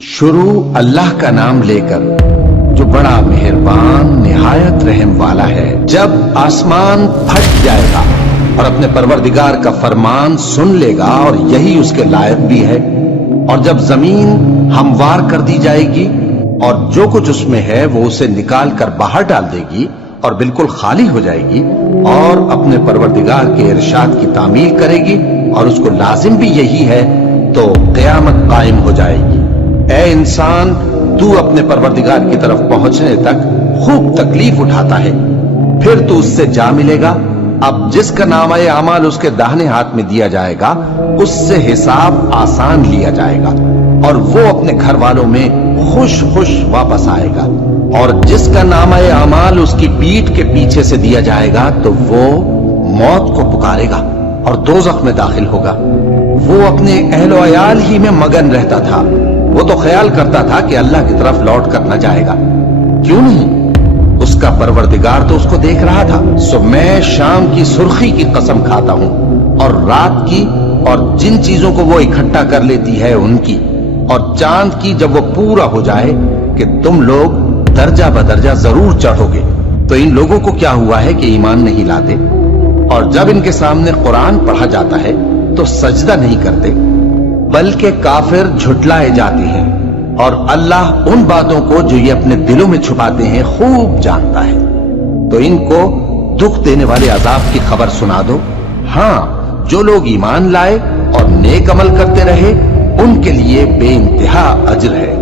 شروع اللہ کا نام لے کر جو بڑا مہربان نہایت رحم والا ہے۔ جب آسمان پھٹ جائے گا اور اپنے پروردگار کا فرمان سن لے گا اور یہی اس کے لائق بھی ہے، اور جب زمین ہموار کر دی جائے گی اور جو کچھ اس میں ہے وہ اسے نکال کر باہر ڈال دے گی اور بالکل خالی ہو جائے گی اور اپنے پروردگار کے ارشاد کی تعمیل کرے گی اور اس کو لازم بھی یہی ہے، تو قیامت قائم ہو جائے گی۔ اے انسان، تو اپنے پروردگار کی طرف پہنچنے تک خوب تکلیف اٹھاتا ہے، پھر تو اس سے جا ملے گا۔ اب جس کا نامہ اعمال اس کے داہنے ہاتھ میں دیا جائے گا اس سے حساب آسان لیا جائے گا اور وہ اپنے گھر والوں میں خوش خوش واپس آئے گا، اور جس کا نامہ اعمال اس کی پیٹھ کے پیچھے سے دیا جائے گا تو وہ موت کو پکارے گا اور دوزخ میں داخل ہوگا۔ وہ اپنے اہل و عیال ہی میں مگن رہتا تھا، وہ تو خیال کرتا تھا کہ اللہ کی طرف لوٹ کر نہ جائے گا، کیوں نہیں؟ اس کا پروردگار تو اس کو دیکھ رہا تھا۔ سو میں شام کی سرخی کی قسم کھاتا ہوں اور رات کی، اور جن چیزوں کو وہ اکٹھا کر لیتی ہے ان کی، اور چاند کی جب وہ پورا ہو جائے کہ تم لوگ درجہ بدرجہ ضرور چڑھو گے۔ تو ان لوگوں کو کیا ہوا ہے کہ ایمان نہیں لاتے، اور جب ان کے سامنے قرآن پڑھا جاتا ہے تو سجدہ نہیں کرتے، بلکہ کافر جھٹلائے جاتے ہیں، اور اللہ ان باتوں کو جو یہ اپنے دلوں میں چھپاتے ہیں خوب جانتا ہے۔ تو ان کو دکھ دینے والے عذاب کی خبر سنا دو۔ ہاں، جو لوگ ایمان لائے اور نیک عمل کرتے رہے ان کے لیے بے انتہا اجر ہے۔